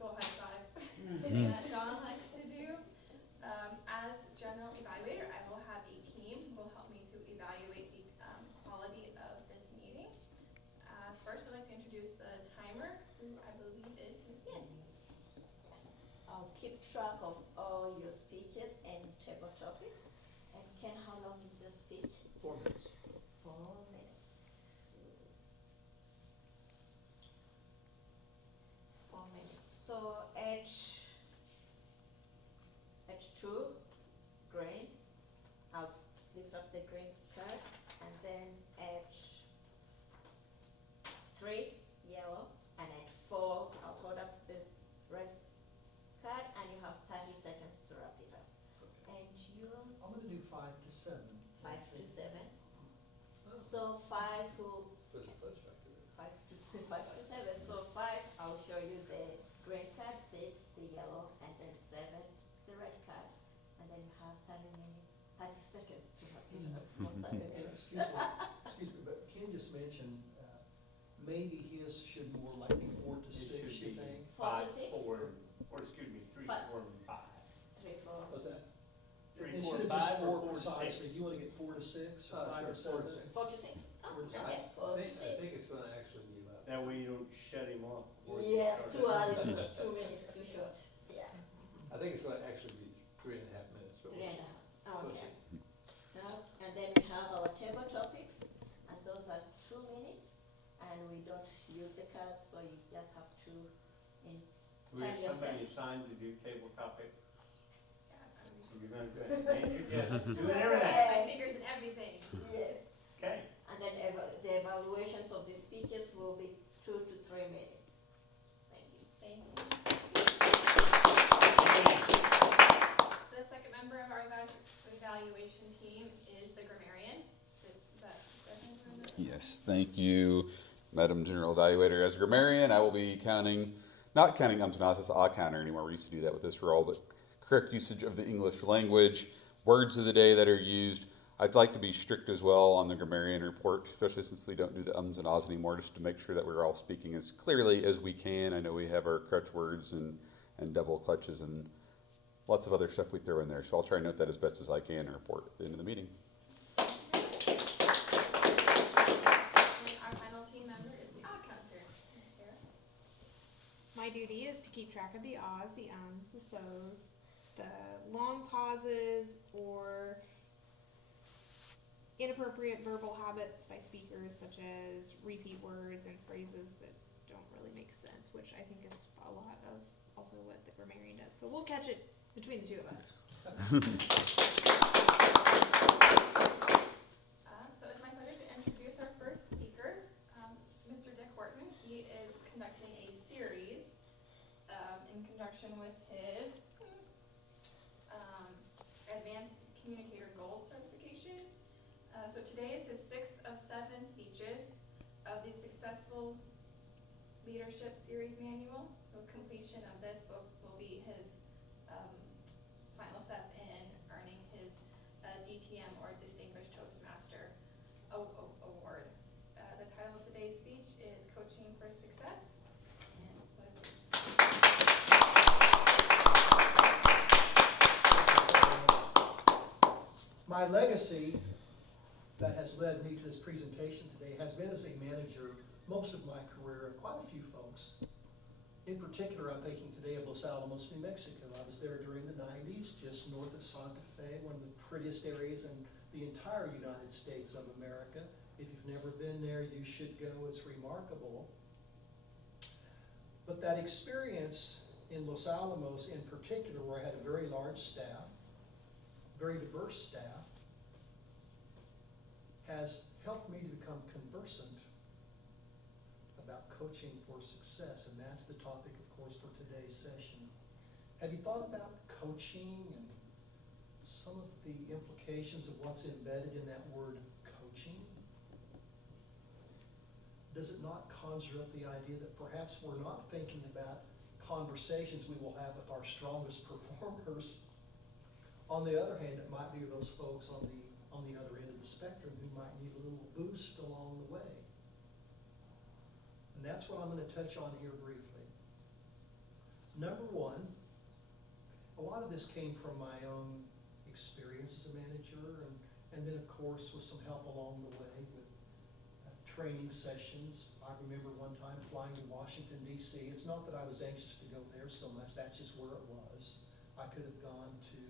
school high five. Something that John likes to do. As general evaluator, I will have a team who will help me to evaluate the quality of this meeting. First, I'd like to introduce the timer, who I believe is Ms. Nancy. Yes. I'll keep track of all your speeches and table topic. And Ken, how long is your speech? 4 minutes. 4 minutes. 4 minutes. So H2, green. I'll lift up the green card, and then H3, yellow, and H4, I'll hold up the red card, and you have 30 seconds to wrap it up. And yours? I'm gonna do 5 to 7. 5 to 7. So 5 will, There's a fudge factor there. 5 to 7. So 5, I'll show you the green card, 6, the yellow, and then 7, the red card. And then you have 30 seconds to wrap it up for 30 minutes. Excuse me, but Ken just mentioned, maybe his should more like be 4 to 6, you think? 4 to 6? 4, or excuse me, 3, 4, Five. and 5. 3, 4. What's that? 3, 4, Instead of 5, just 4 or 4 to precisely, 6. do you wanna get 4 to 6 or 5 to Sure, 4 to 7? 6. 4 to 6? Oh, 4 to 6. okay, 4 to 6. I think it's gonna actually be about. That way you don't shut him off. before you Yes, start. too early, 2 minutes too short. Yeah, I think it's gonna actually be 3.5 minutes, but 3 we'll and see. a half. We'll Okay. see. Now, and then we have our table topics, and those are 2 minutes, and we don't use the cards, so you just have to We have Time somebody yourself. assigned to do table topic. Yeah, You're gonna do it. Doing everything. my fingers and everything. Yes. Okay. And then the evaluations of the speeches will be 2 to 3 minutes. Thank you. Thank you. The second member of our evaluation team is the grammarian. Yes, thank you, Madam General Evaluator. As a grammarian, I will be not counting ums and ahs, it's odd counter anymore. We used to do that with this role, but correct usage of the English language, words of the day that are used. I'd like to be strict as well on the grammarian report, especially since we don't do the ums and ahs anymore, just to make sure that we're all speaking as clearly as we can. I know we have our crutch words and double clutches and lots of other stuff we throw in there, so I'll try and note that as best as I can and report at the end of the meeting. And our final team member is the odd counter. Ms. Sarah. My duty is to keep track of the ahs, the ums, the so's, the long pauses, or inappropriate verbal habits by speakers, such as repeat words and phrases that don't really make sense, which I think is a lot of also what the grammarian does. So we'll catch it between the two of us. So it's my pleasure to introduce our first speaker, Mr. Dick Horton. He is conducting a series in conjunction with his Advanced Communicator Gold certification. So today is his 6th of 7 speeches of the Successful Leadership Series Manual. So completion of this will be his final step in earning his DTM or Distinguished Toastmaster Award. The title of today's speech is Coaching for Success. My legacy that has led me to this presentation today has been as a manager most of my career of quite a few folks. In particular, I'm thinking today of Los Alamos, New Mexico. I was there during the 90s, just north of Santa Fe, one of the prettiest areas in the entire United States of America. If you've never been there, you should go. It's remarkable. But that experience in Los Alamos in particular, where I had a very large staff, very diverse staff, has helped me to become conversant about coaching for success, and that's the topic, of course, for today's session. Have you thought about coaching and some of the implications of what's embedded in that word coaching? Does it not conjure up the idea that perhaps we're not thinking about conversations we will have with our strongest performers? On the other hand, it might be those folks on the other end of the spectrum who might need a little boost along the way. And that's what I'm going to touch on here briefly. Number one, a lot of this came from my own experience as a manager, and then, of course, with some help along the way with training sessions. I remember one time flying to Washington DC. It's not that I was anxious to go there so much, that's just where it was. I could have gone to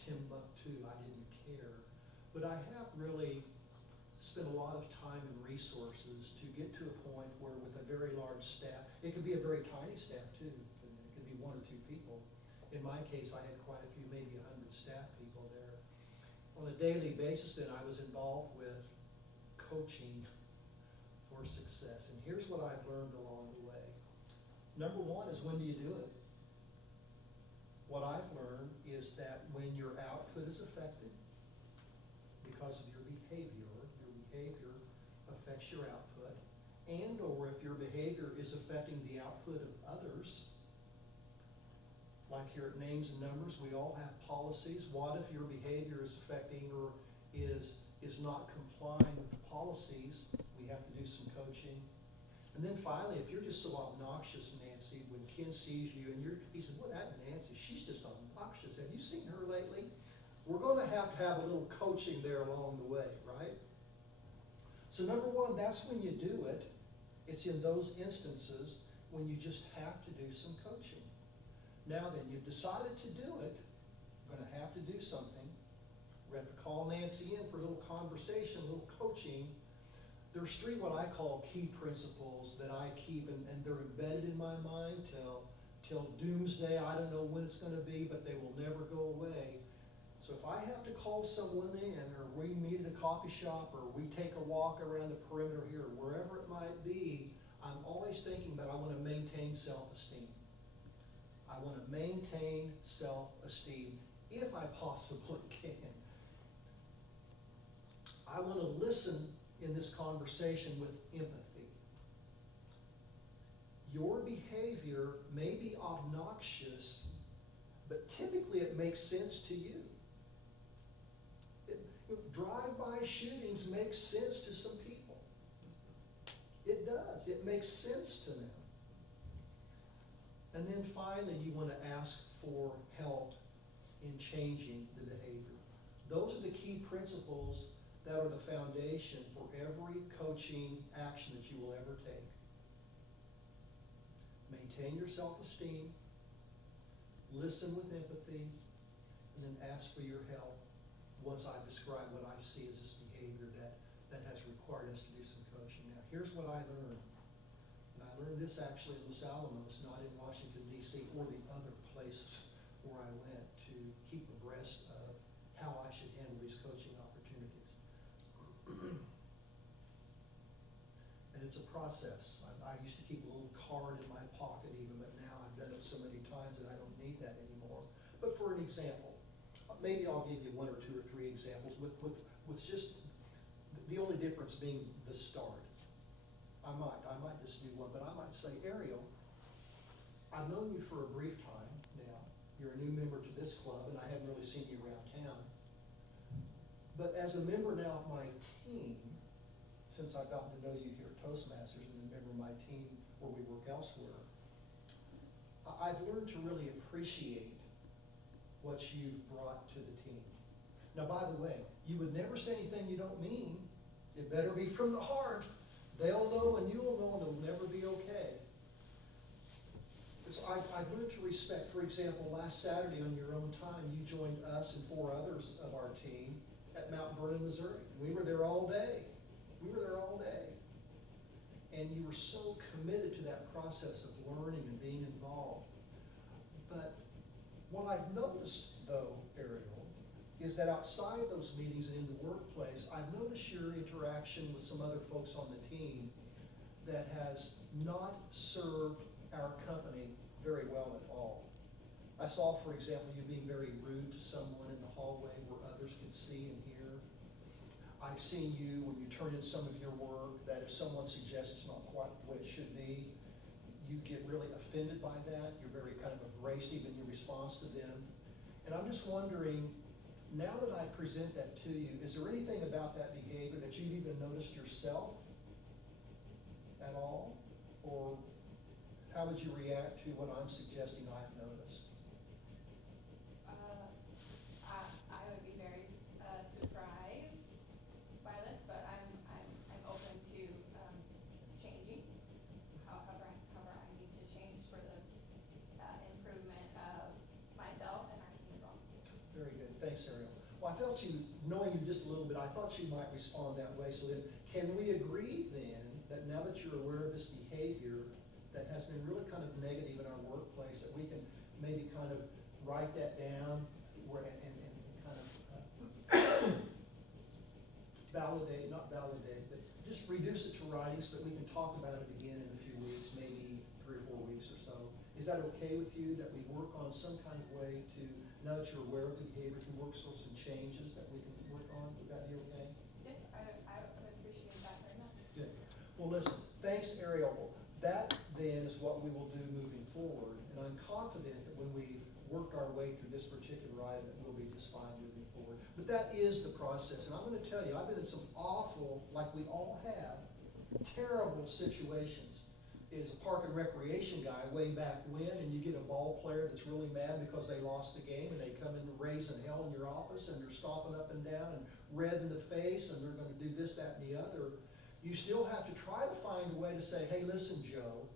Timbuktu, I didn't care. But I have really spent a lot of time and resources to get to a point where with a very large staff, it could be a very tiny staff too, it could be 1 or 2 people. In my case, I had quite a few, maybe 100 staff people there. On a daily basis then, I was involved with coaching for success. And here's what I've learned along the way. Number one is, when do you do it? What I've learned is that when your output is affected because of your behavior affects your output, and or if your behavior is affecting the output of others, like here at Names and Numbers, we all have policies. What if your behavior is affecting or is not complying with the policies? We have to do some coaching. And then finally, if you're just so obnoxious, Nancy, when Ken sees you and he said, well, that Nancy, she's just obnoxious. Have you seen her lately? We're going to have a little coaching there along the way, right? So number one, that's when you do it. It's in those instances when you just have to do some coaching. Now then, you've decided to do it. You're going to have to do something. We're going to have to call Nancy in for a little conversation, a little coaching. There's 3 what I call key principles that I keep, and they're embedded in my mind till doomsday. I don't know when it's going to be, but they will never go away. So if I have to call someone in, or we meet at a coffee shop, or we take a walk around the perimeter here, wherever it might be, I'm always thinking that I want to maintain self-esteem. I want to maintain self-esteem if I possibly can. I want to listen in this conversation with empathy. Your behavior may be obnoxious, but typically it makes sense to you. Drive-by shootings make sense to some people. It does. It makes sense to them. And then finally, you want to ask for help in changing the behavior. Those are the key principles that are the foundation for every coaching action that you will ever take. Maintain your self-esteem, listen with empathy, and then ask for your help once I've described what I see as this behavior that has required us to do some coaching. Now, here's what I learned. And I learned this actually in Los Alamos, not in Washington, D.C., or the other places where I went to keep abreast of how I should handle these coaching opportunities. And it's a process. I used to keep a little card in my pocket even, but now I've done it so many times that I don't need that anymore. But for an example, maybe I'll give you 1 or 2 or 3 examples with just the only difference being the start. I might just do one, but I might say, Ariel, I've known you for a brief time now. You're a new member to this club, and I haven't really seen you around town. But as a member now of my team, since I've gotten to know you here at Toastmasters and a member of my team where we work elsewhere, I've learned to really appreciate what you've brought to the team. Now, by the way, you would never say anything you don't mean. It better be from the heart. They'll know and you'll know, and it'll never be okay. So I've learned to respect. For example, last Saturday on your own time, you joined us and 4 others of our team at Mount Vernon, Missouri. We were there all day. And you were so committed to that process of learning and being involved. But what I've noticed, though, Ariel, is that outside those meetings and in the workplace, I've noticed your interaction with some other folks on the team that has not served our company very well at all. I saw, for example, you being very rude to someone in the hallway where others could see and hear. I've seen you, when you turn in some of your work, that if someone suggests it's not quite the way it should be, you get really offended by that. You're very kind of abrasive in your response to them. And I'm just wondering, now that I present that to you, is there anything about that behavior that you've even noticed yourself at all? Or how would you react to what I'm suggesting I've noticed? I would be very surprised by this, but I'm open to changing. However I need to change for the improvement of myself and our team as well. Very good, thanks, Ariel. Well, I felt you, knowing you just a little bit, I thought you might respond that way. So then, can we agree then that now that you're aware of this behavior that has been really kind of negative in our workplace, that we can maybe kind of write that down and kind of validate, not validate, but just reduce it to writing so that we can talk about it again in a few weeks, maybe 3 or 4 weeks or so. Is that okay with you, that we work on some kind of way to, now that you're aware of the behavior, to work on some changes that we can work on? Would that be okay? Yes, I would appreciate that very much. Good. Well, listen, thanks, Ariel. That then is what we will do moving forward, and I'm confident that when we've worked our way through this particular item, that we'll be just fine moving forward. But that is the process, and I'm gonna tell you, I've been in some awful, like we all have, terrible situations. As a park and recreation guy way back when, and you get a ball player that's really mad because they lost the game, and they come in raising hell in your office, and they're stomping up and down and red in the face, and they're gonna do this, that, and the other. You still have to try to find a way to say, hey, listen, Joe,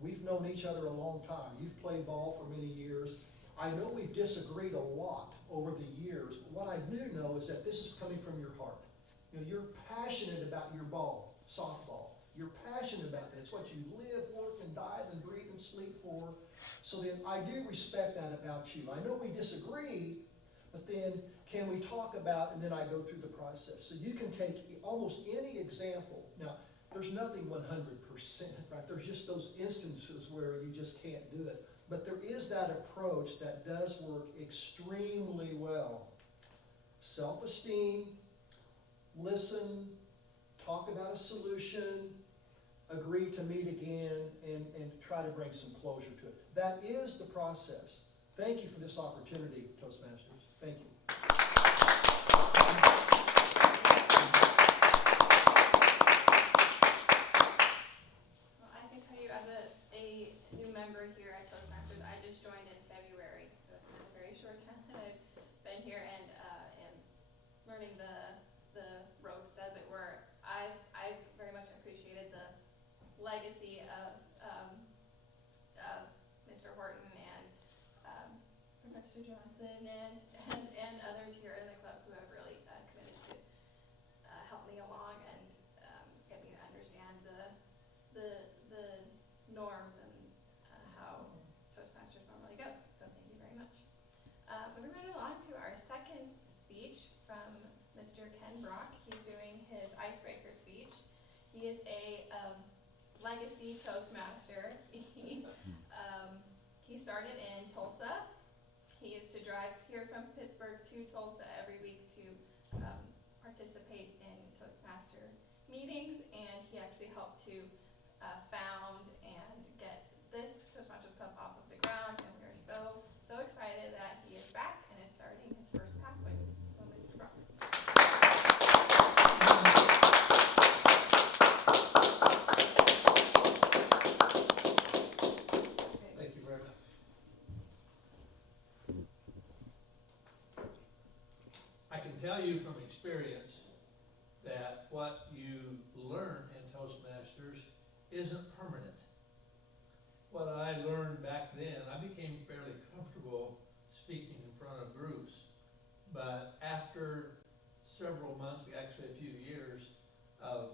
we've known each other a long time. You've played ball for many years. I know we've disagreed a lot over the years, but what I do know is that this is coming from your heart. You know, you're passionate about your ball, softball. You're passionate about that. It's what you live, work, and die, and breathe, and sleep for. So then I do respect that about you. I know we disagree, but then can we talk about, and then I go through the process. So you can take almost any example. Now, there's nothing 100%, right? There's just those instances where you just can't do it. But there is that approach that does work extremely well. Self-esteem, listen, talk about a solution, agree to meet again, and try to bring some closure to it. That is the process. Thank you for this opportunity, Toastmasters. Thank you. Well, I can tell you as a new member here at Toastmasters, I just joined in February, so it's been a very short time that I've been here and learning the ropes, as it were. I've very much appreciated the legacy of Mr. Horton and Professor Johnson and others here in the club who have really committed to help me along and get me to understand the norms and how Toastmasters normally goes. So thank you very much. Moving right along to our second speech from Mr. Ken Brock. He's doing his icebreaker speech. He is a legacy Toastmaster. He started in Tulsa. He used to drive here from Pittsburgh to Tulsa every week to participate in Toastmaster meetings, and he actually helped to found and get this Toastmasters Club off of the ground, and we're so excited that he is back and is starting his first pathway. So Mr. Brock. Thank you very much. I can tell you from experience that what you learn in Toastmasters isn't permanent. What I learned back then, I became fairly comfortable speaking in front of groups, but after several months, actually a few years of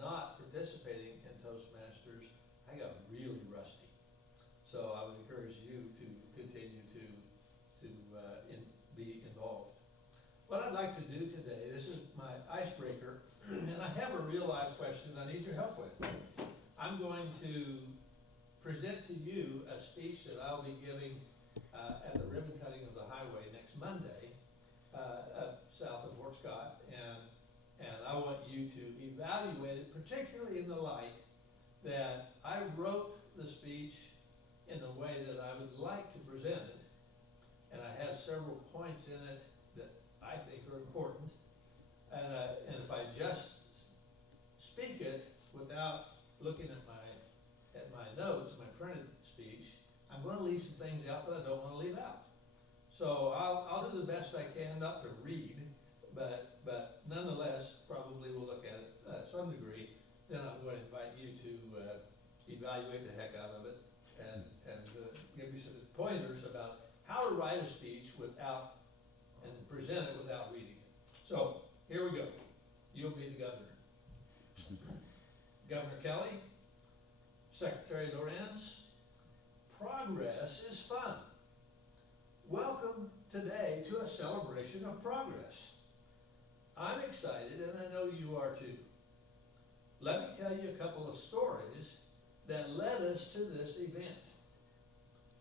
not participating in Toastmasters, I got really rusty. So I would encourage you to continue to be involved. What I'd like to do today, this is my icebreaker, and I have a real life question I need your help with. I'm going to present to you a speech that I'll be giving at the ribbon cutting of the highway next Monday, south of Fort Scott, and I want you to evaluate it, particularly in the light that I wrote the speech in a way that I would like to present it, and I have several points in it that I think are important, and if I just speak it without looking at my notes, my So I'll do the best I can, not to read, but nonetheless, probably will look at it some degree. Then I'm going to invite you to evaluate the heck out of it and give you some pointers about how to write a speech without, and present it without reading it. So, here we go. You'll be the governor. Governor Kelly, Secretary Lorenz, progress is fun. Welcome today to a celebration of progress. I'm excited, and I know you are too. Let me tell you a couple of stories that led us to this event.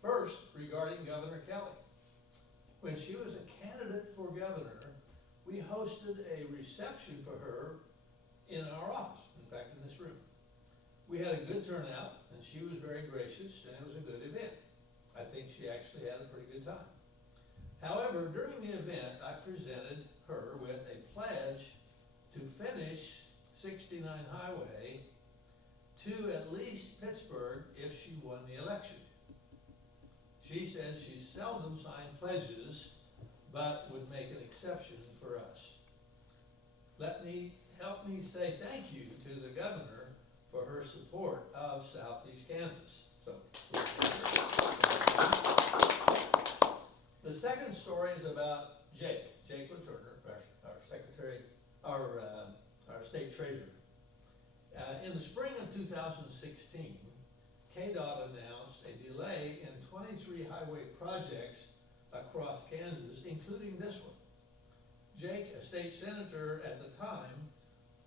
First, regarding Governor Kelly. When she was a candidate for governor, we hosted a reception for her in our office, in fact, in this room. We had a good turnout, and she was very gracious, and it was a good event. I think she actually had a pretty good time. However, during the event, I presented her with a pledge to finish 69 Highway to at least Pittsburgh if she won the election. She said she seldom signed pledges, but would make an exception for us. Help me say thank you to the governor for her support of Southeast Kansas. So, the second story is about Jake LaTurner, our secretary, our state treasurer. In the spring of 2016, KDOT announced a delay in 23 highway projects across Kansas, including this one. Jake, a state senator at the time,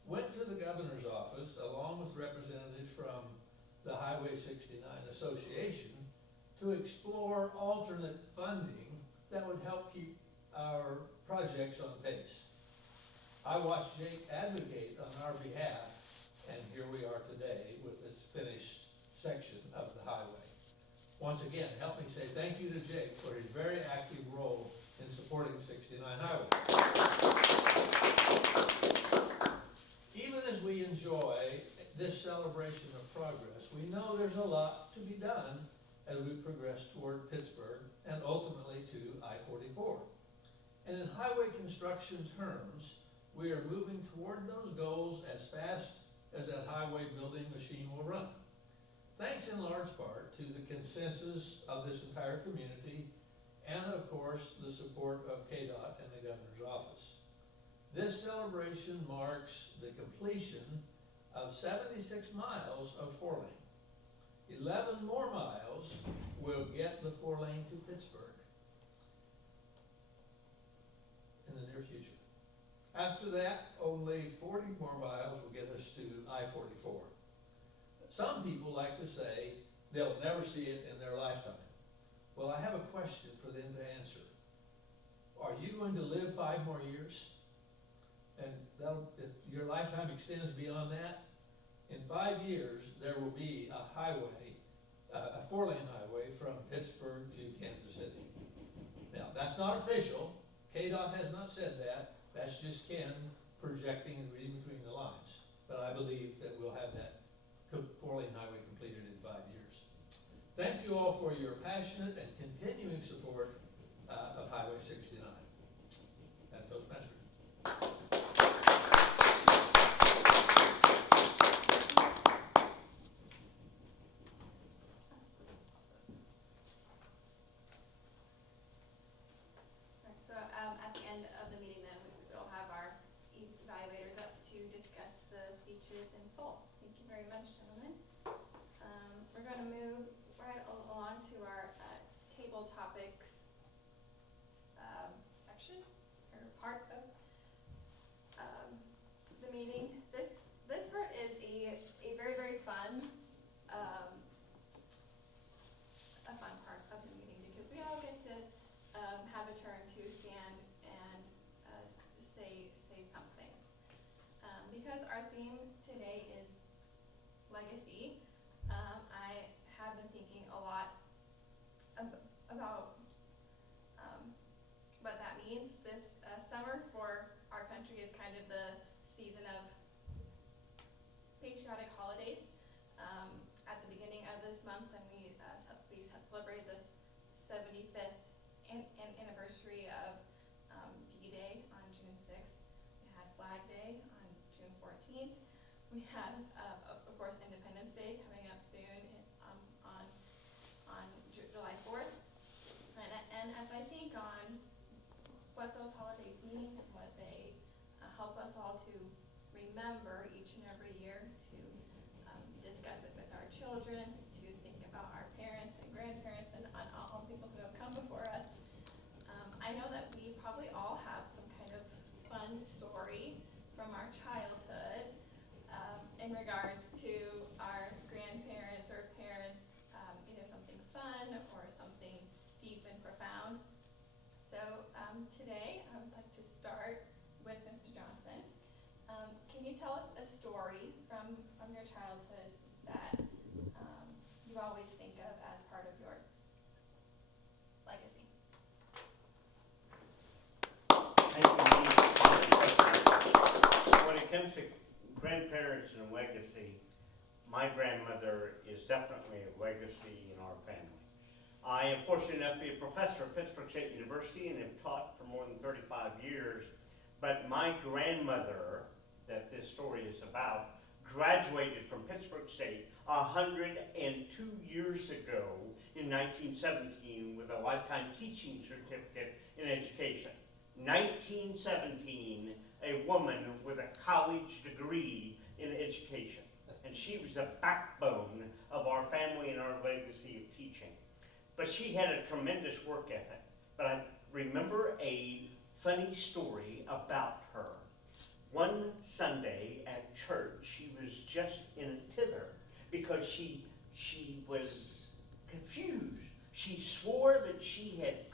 went to the governor's office along with representatives from the Highway 69 Association to explore alternate funding that would help keep our projects on pace. I watched Jake advocate on our behalf, and here we are today with this finished section of the highway. Once again, help me say thank you to Jake for his very active role in supporting 69 Highway. Even as we enjoy this celebration of progress, we know there's a lot to be done as we progress toward Pittsburgh and ultimately to I-44. And in highway construction terms, we are moving toward those goals as fast as that highway building machine will run. Thanks in large part to the consensus of this entire community and of course the support of KDOT and the governor's office. This celebration marks the completion of 76 miles of 4-lane. 11 more miles will get the 4-lane to Pittsburgh in the near future. After that, only 40 more miles will get us to I-44. Some people like to say they'll never see it in their lifetime. Well, I have a question for them to answer. Are you going to live 5 more years? And if your lifetime extends beyond that, in 5 years, there will be a highway, a 4-lane highway from Pittsburgh to Kansas City. Now, that's not official. KDOT has not said that. That's just Ken projecting and reading between the lines. But I believe that we'll have that 4-lane highway completed in 5 years. Thank you all for your passionate and continuing support of Highway 69. And Toastmaster. So at the end of the meeting then, we'll have our evaluators up to discuss the speeches in full. Thank you very much, gentlemen. We're going to move right along to our table topics section, or part of the meeting. This part is a very, very fun, a fun part of the meeting because we all get to have a turn to stand and say something. Because our theme today is legacy, I have been thinking a lot about what that means. This summer for our country is kind of the season of patriotic holidays. At the beginning of this month, and we celebrated the 75th anniversary 14th. We have, of course, Independence Day coming up soon on July 4th. And as I think on what those holidays mean, what they help us all to remember each and every year, to discuss it with our children, to think about our parents and grandparents and all people who have come before us. I know that we probably all have some kind of fun story from our childhood in regards to our grandparents or parents, either something fun or something deep and profound. So today I would like to start with Mr. Johnson. Can you tell us a story from your childhood that you always think of as part of your legacy? Thank you. When it comes to grandparents and legacy, my grandmother is definitely a legacy in our family. I am fortunate enough to be a professor at Pittsburgh State University and have taught for more than 35 years. But my grandmother, that this story is about, graduated from Pittsburgh State 102 years ago in 1917 with a lifetime teaching certificate in education. 1917, a woman with a college degree in education. And she was the backbone of our family and our legacy of teaching. But she had a tremendous work ethic. But I remember a funny story about her. One Sunday at church, she was just in a tither because she was confused. She swore that she had